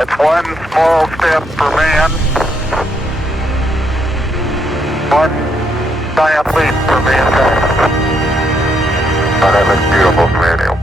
It's one small step for man, one giant leap for mankind. Oh, that looks beautiful from here, Neil.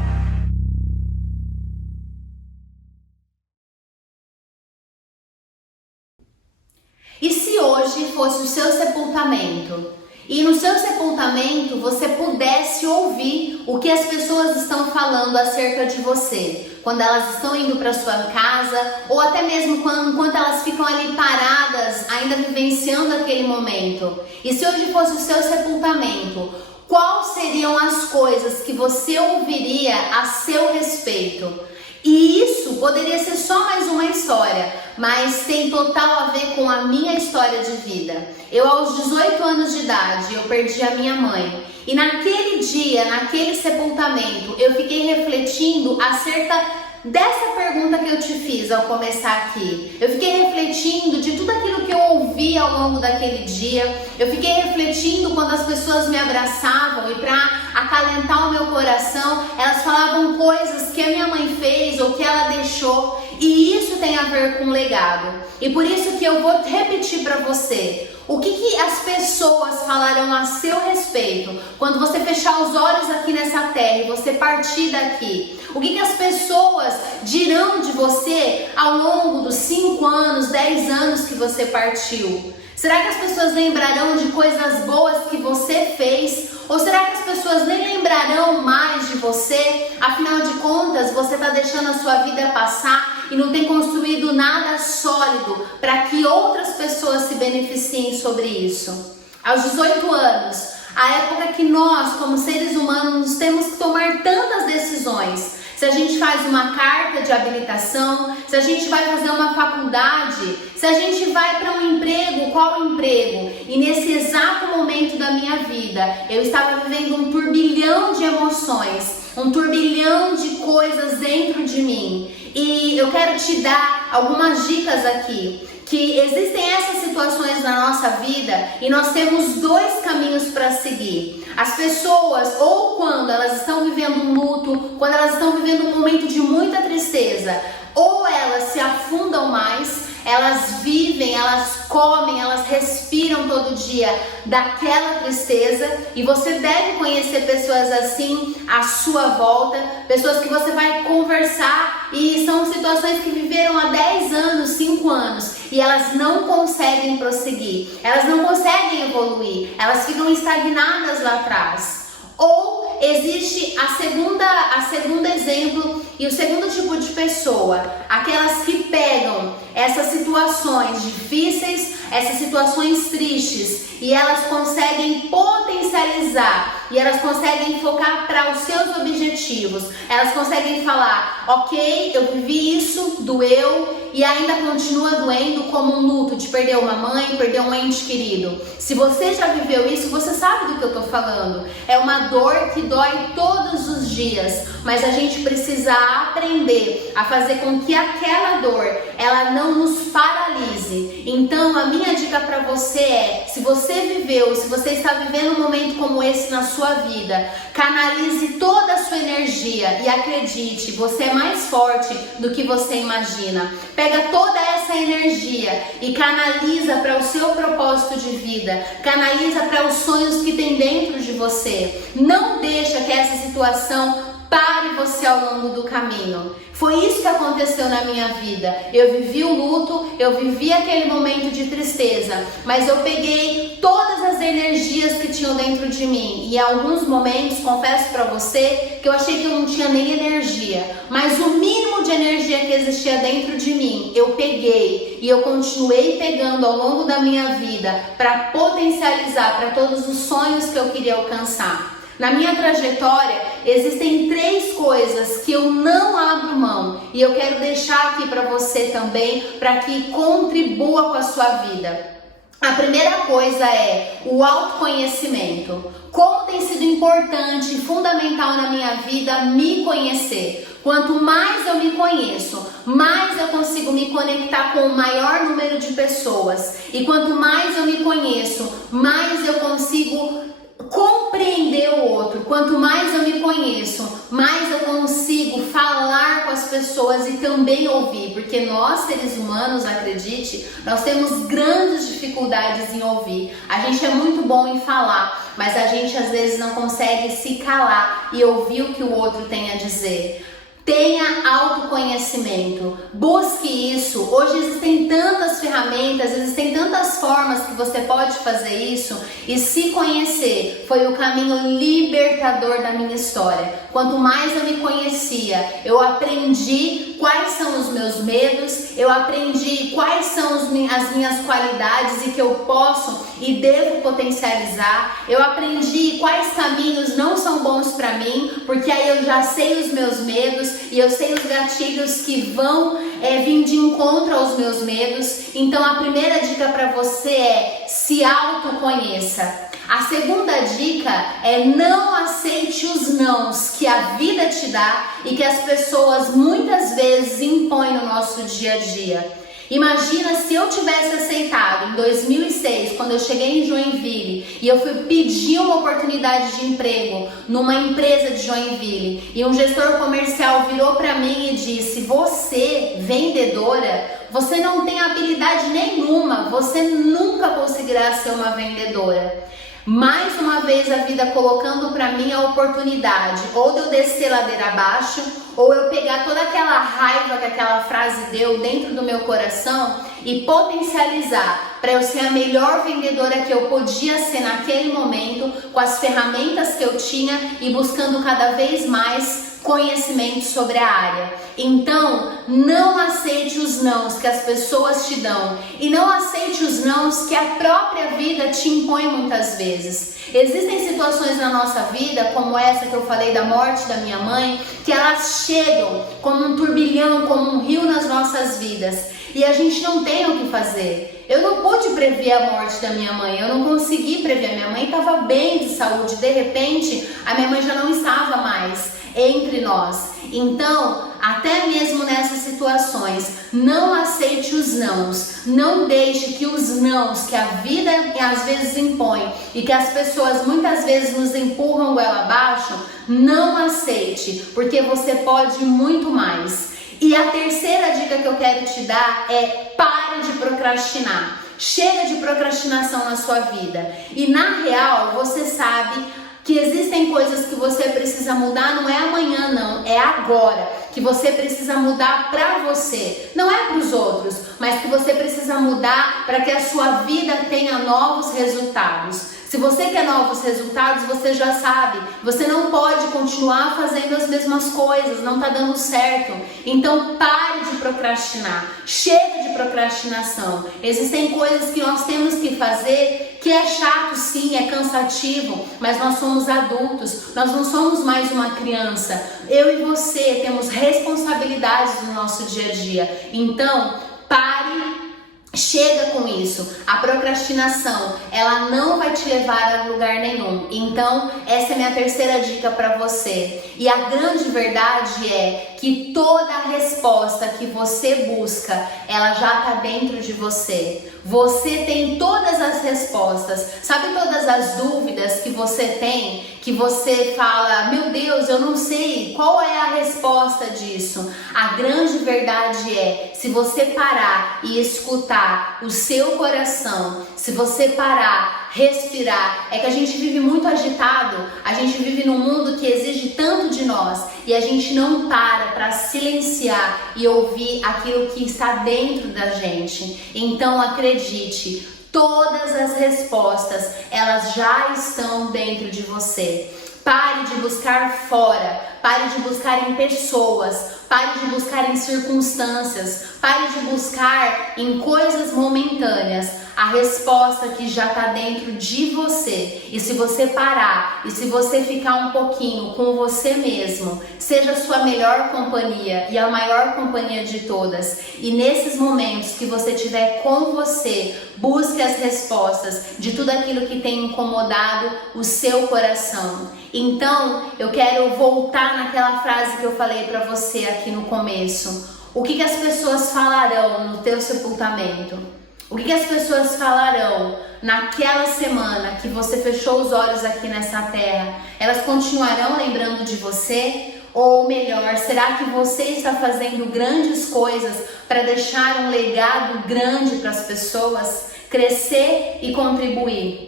E se hoje fosse o seu sepultamento? E no seu sepultamento você pudesse ouvir o que as pessoas estão falando acerca de você, quando elas estão indo para sua casa, ou até mesmo enquanto elas ficam ali paradas, ainda vivenciando aquele momento. E se hoje fosse o seu sepultamento, quais seriam as coisas que você ouviria a seu respeito? E isso poderia ser só mais uma história, mas tem total a ver com a minha história de vida. Eu, aos 18 anos de idade, eu perdi a minha mãe. E naquele dia, naquele sepultamento, eu fiquei refletindo acerca dessa pergunta que eu te fiz ao começar aqui. Eu fiquei refletindo de tudo aquilo que eu ouvi ao longo daquele dia. Eu fiquei refletindo quando as pessoas me abraçavam e para acalentar o meu coração, elas falavam coisas que a minha mãe fez ou que ela deixou. E isso tem a ver com legado. E por isso que eu vou repetir para você. O que as pessoas falarão a seu respeito quando você fechar os olhos aqui nessa terra e você partir daqui? O que as pessoas dirão de você ao longo dos 5 anos, 10 anos que você partiu? Será que as pessoas lembrarão de coisas boas que você fez? Ou será que as pessoas nem lembrarão mais de você? Afinal de contas, você está deixando a sua vida passar e não tem construído nada sólido para que outras pessoas se beneficiem sobre isso. Aos 18 anos, a época que nós, como seres humanos, temos que tomar tantas decisões. Se a gente faz uma carta de habilitação, se a gente vai fazer uma faculdade, se a gente vai para um emprego, qual emprego? E nesse exato momento da minha vida, eu estava vivendo um turbilhão de emoções, um turbilhão de coisas dentro de mim. E eu quero te dar algumas dicas aqui, que existem essas situações na nossa vida e nós temos 2 caminhos para seguir. As pessoas, ou quando elas estão vivendo um luto, quando elas estão vivendo um momento de muita tristeza, ou elas se afundam mais, elas vivem, elas comem, elas respiram todo dia daquela tristeza, e você deve conhecer pessoas assim à sua volta, pessoas que você vai conversar e são situações que viveram há 10 anos, 5 anos e elas não conseguem prosseguir, elas não conseguem evoluir, elas ficam estagnadas lá atrás. Ou existe a segunda exemplo e o segundo tipo de pessoa, aquelas que pegam essas situações difíceis, essas situações tristes e elas conseguem potencializar e elas conseguem focar para os seus objetivos. Elas conseguem falar, ok, eu vivi isso, doeu e ainda continua doendo, como um luto de perder uma mãe, perder um ente querido. Se você já viveu isso, você sabe do que eu tô falando. É uma dor que dói todos os dias, mas a gente precisa aprender a fazer com que aquela dor, ela não nos paralise. Então a minha dica para você é, se você viveu, se você está vivendo um momento como esse na sua vida, canalize toda a sua energia e acredite, você é mais forte do que você imagina. Pega toda essa energia e canaliza para o seu propósito de vida, canaliza para os sonhos que tem dentro de você. Não deixa que essa situação pare você ao longo do caminho. Foi isso que aconteceu na minha vida. Eu vivi o luto, eu vivi aquele momento de tristeza, mas eu peguei todas as energias que tinham dentro de mim e em alguns momentos, confesso pra você, que eu achei que eu não tinha nem energia, mas o mínimo de energia que existia dentro de mim, eu peguei e eu continuei pegando ao longo da minha vida para potencializar para todos os sonhos que eu queria alcançar. Na minha trajetória, existem 3 coisas que eu não abro mão e eu quero deixar aqui para você também, para que contribua com a sua vida. A primeira coisa é o autoconhecimento. Como tem sido importante e fundamental na minha vida me conhecer. Quanto mais eu me conheço, mais eu consigo me conectar com o maior número de pessoas. E quanto mais eu me conheço, mais eu consigo compreender compreender o outro. Quanto mais eu me conheço, mais eu consigo falar com as pessoas e também ouvir, porque nós, seres humanos, acredite, nós temos grandes dificuldades em ouvir. A gente é muito bom em falar, mas a gente às vezes não consegue se calar e ouvir o que o outro tem a dizer. Tenha autoconhecimento, busque isso. Hoje existem tantas ferramentas, existem tantas formas que você pode fazer isso, e se conhecer foi o caminho libertador da minha história. Quanto mais eu me conhecia, eu aprendi quais são os meus medos, eu aprendi quais são as minhas qualidades e que eu posso e devo potencializar. Eu aprendi quais caminhos não são bons para mim, porque aí eu já sei os meus medos e eu sei os gatilhos que vão vir de encontro aos meus medos. Então a primeira dica para você é: se autoconheça. A segunda dica é: não aceite os nãos que a vida te dá e que as pessoas muitas vezes impõem no nosso dia a dia. Imagina se eu tivesse aceitado em 2006, quando eu cheguei em Joinville e eu fui pedir uma oportunidade de emprego numa empresa de Joinville, e um gestor comercial virou para mim e disse: você, vendedora, você não tem habilidade nenhuma, você nunca conseguirá ser uma vendedora. Mais uma vez a vida colocando para mim a oportunidade ou de eu descer ladeira abaixo, ou eu pegar toda aquela raiva que aquela frase deu dentro do meu coração e potencializar para eu ser a melhor vendedora que eu podia ser naquele momento, com as ferramentas que eu tinha e buscando cada vez mais conhecimento sobre a área. Então, não aceite os nãos que as pessoas te dão, e não aceite os nãos que a própria vida te impõe muitas vezes. Existem situações na nossa vida, como essa que eu falei da morte da minha mãe, que elas chegam como um turbilhão, como um rio nas nossas vidas, e a gente não tem o que fazer. Eu não pude prever a morte da minha mãe, eu não consegui prever. A minha mãe estava bem de saúde, de repente a minha mãe já não estava mais entre nós. Então, até mesmo nessas situações, não aceite os nãos, não deixe que os nãos que a vida às vezes impõe e que as pessoas muitas vezes nos empurram goela abaixo, não aceite, porque você pode muito mais. E a terceira dica que eu quero te dar é: pare de procrastinar. Chega de procrastinação na sua vida. E na real, você sabe que existem coisas que você precisa mudar, não é amanhã não, é agora, que você precisa mudar para você, não é para os outros, mas que você precisa mudar para que a sua vida tenha novos resultados. Se você quer novos resultados, você já sabe, você não pode continuar fazendo as mesmas coisas, não tá dando certo. Então pare de procrastinar, chega de procrastinação. Existem coisas que nós temos que fazer, que é chato sim, é cansativo, mas nós somos adultos, nós não somos mais uma criança. Eu e você temos responsabilidades no nosso dia a dia. Então pare. Chega com isso. A procrastinação, ela não vai te levar a lugar nenhum. Então, essa é a minha terceira dica para você. E a grande verdade é que toda a resposta que você busca, ela já está dentro de você. Você tem todas as respostas. Sabe todas as dúvidas que você tem? Que você fala: meu Deus, eu não sei qual é a resposta disso. A grande verdade é, se você parar e escutar o seu coração, se você parar, respirar, é que a gente vive muito agitado, a gente vive num mundo que exige tanto de nós e a gente não para silenciar e ouvir aquilo que está dentro da gente. Então acredite, todas as respostas, elas já estão dentro de você. Pare de buscar fora, pare de buscar em pessoas, pare de buscar em circunstâncias, pare de buscar em coisas momentâneas. A resposta que já está dentro de você. E se você parar, e se você ficar um pouquinho com você mesmo, seja a sua melhor companhia e a maior companhia de todas. E nesses momentos que você tiver com você, busque as respostas de tudo aquilo que tem incomodado o seu coração. Então, eu quero voltar naquela frase que eu falei para você aqui no começo. O que as pessoas falarão no teu sepultamento? O que as pessoas falarão naquela semana que você fechou os olhos aqui nessa terra? Elas continuarão lembrando de você? Ou melhor, será que você está fazendo grandes coisas para deixar um legado grande para as pessoas, crescer e contribuir?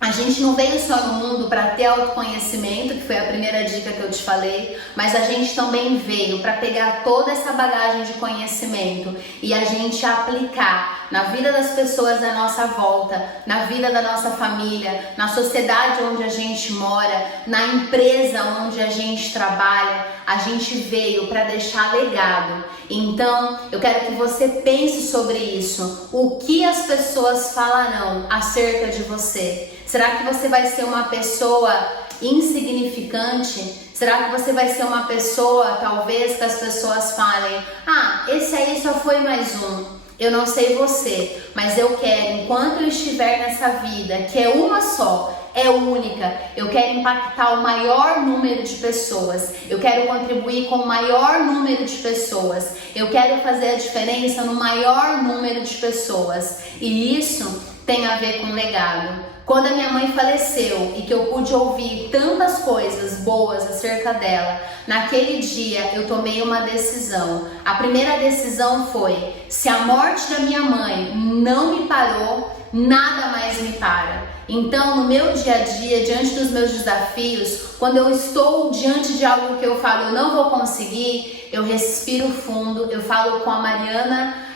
A gente não veio só no mundo para ter autoconhecimento, que foi a primeira dica que eu te falei, mas a gente também veio para pegar toda essa bagagem de conhecimento e a gente aplicar na vida das pessoas da nossa volta, na vida da nossa família, na sociedade onde a gente mora, na empresa onde a gente trabalha. A gente veio para deixar legado. Então, eu quero que você pense sobre isso. O que as pessoas falarão acerca de você? Será que você vai ser uma pessoa insignificante? Será que você vai ser uma pessoa, talvez, que as pessoas falem: ah, esse aí só foi mais um? Eu não sei você, mas eu quero, enquanto eu estiver nessa vida, que é uma só, é única, eu quero impactar o maior número de pessoas, eu quero contribuir com o maior número de pessoas, eu quero fazer a diferença no maior número de pessoas, e isso tem a ver com legado. Quando a minha mãe faleceu e que eu pude ouvir tantas coisas boas acerca dela, naquele dia eu tomei uma decisão. A primeira decisão foi: se a morte da minha mãe não me parou, nada mais me para. Então, no meu dia a dia, diante dos meus desafios, quando eu estou diante de algo que eu falo, eu não vou conseguir, eu respiro fundo, eu falo com a Mariana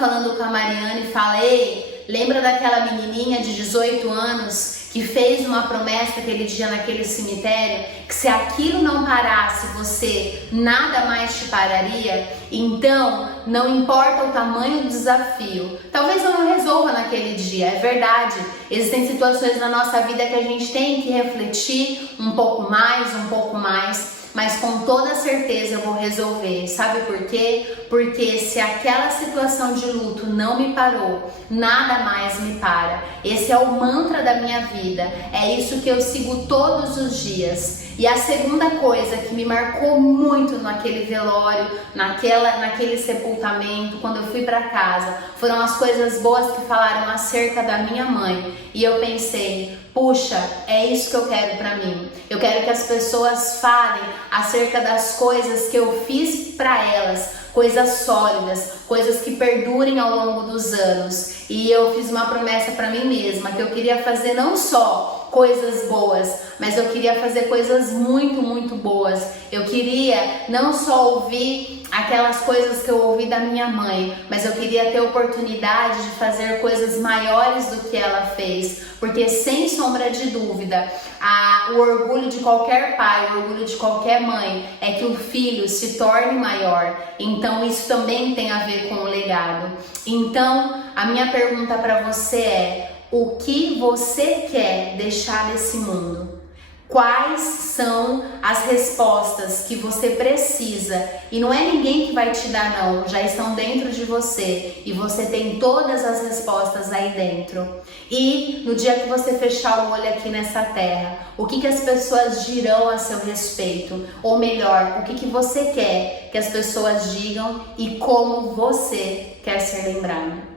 falando com a Mariana e fala: ei, lembra daquela menininha de 18 anos que fez uma promessa aquele dia naquele cemitério, que se aquilo não parasse você, nada mais te pararia? Então, não importa o tamanho do desafio. Talvez eu não resolva naquele dia, é verdade. Existem situações na nossa vida que a gente tem que refletir um pouco mais, mas com toda certeza eu vou resolver. Sabe por quê? Porque se aquela situação de luto não me parou, nada mais me para. Esse é o mantra da minha vida, é isso que eu sigo todos os dias. E a segunda coisa que me marcou muito naquele velório, naquele sepultamento, quando eu fui para casa, foram as coisas boas que falaram acerca da minha mãe. E eu pensei: puxa, é isso que eu quero para mim. Eu quero que as pessoas falem acerca das coisas que eu fiz para elas, coisas sólidas, coisas que perdurem ao longo dos anos. E eu fiz uma promessa para mim mesma, que eu queria fazer não só coisas boas, mas eu queria fazer coisas muito boas. Eu queria não só ouvir aquelas coisas que eu ouvi da minha mãe, mas eu queria ter oportunidade de fazer coisas maiores do que ela fez, porque sem sombra de dúvida, o orgulho de qualquer pai, o orgulho de qualquer mãe é que o filho se torne maior. Então isso também tem a ver com o legado. Então a minha pergunta para você é: o que você quer deixar nesse mundo? Quais são as respostas que você precisa? E não é ninguém que vai te dar não, já estão dentro de você e você tem todas as respostas aí dentro. E no dia que você fechar o olho aqui nessa terra, o que as pessoas dirão a seu respeito? Ou melhor, o que você quer que as pessoas digam e como você quer ser lembrado?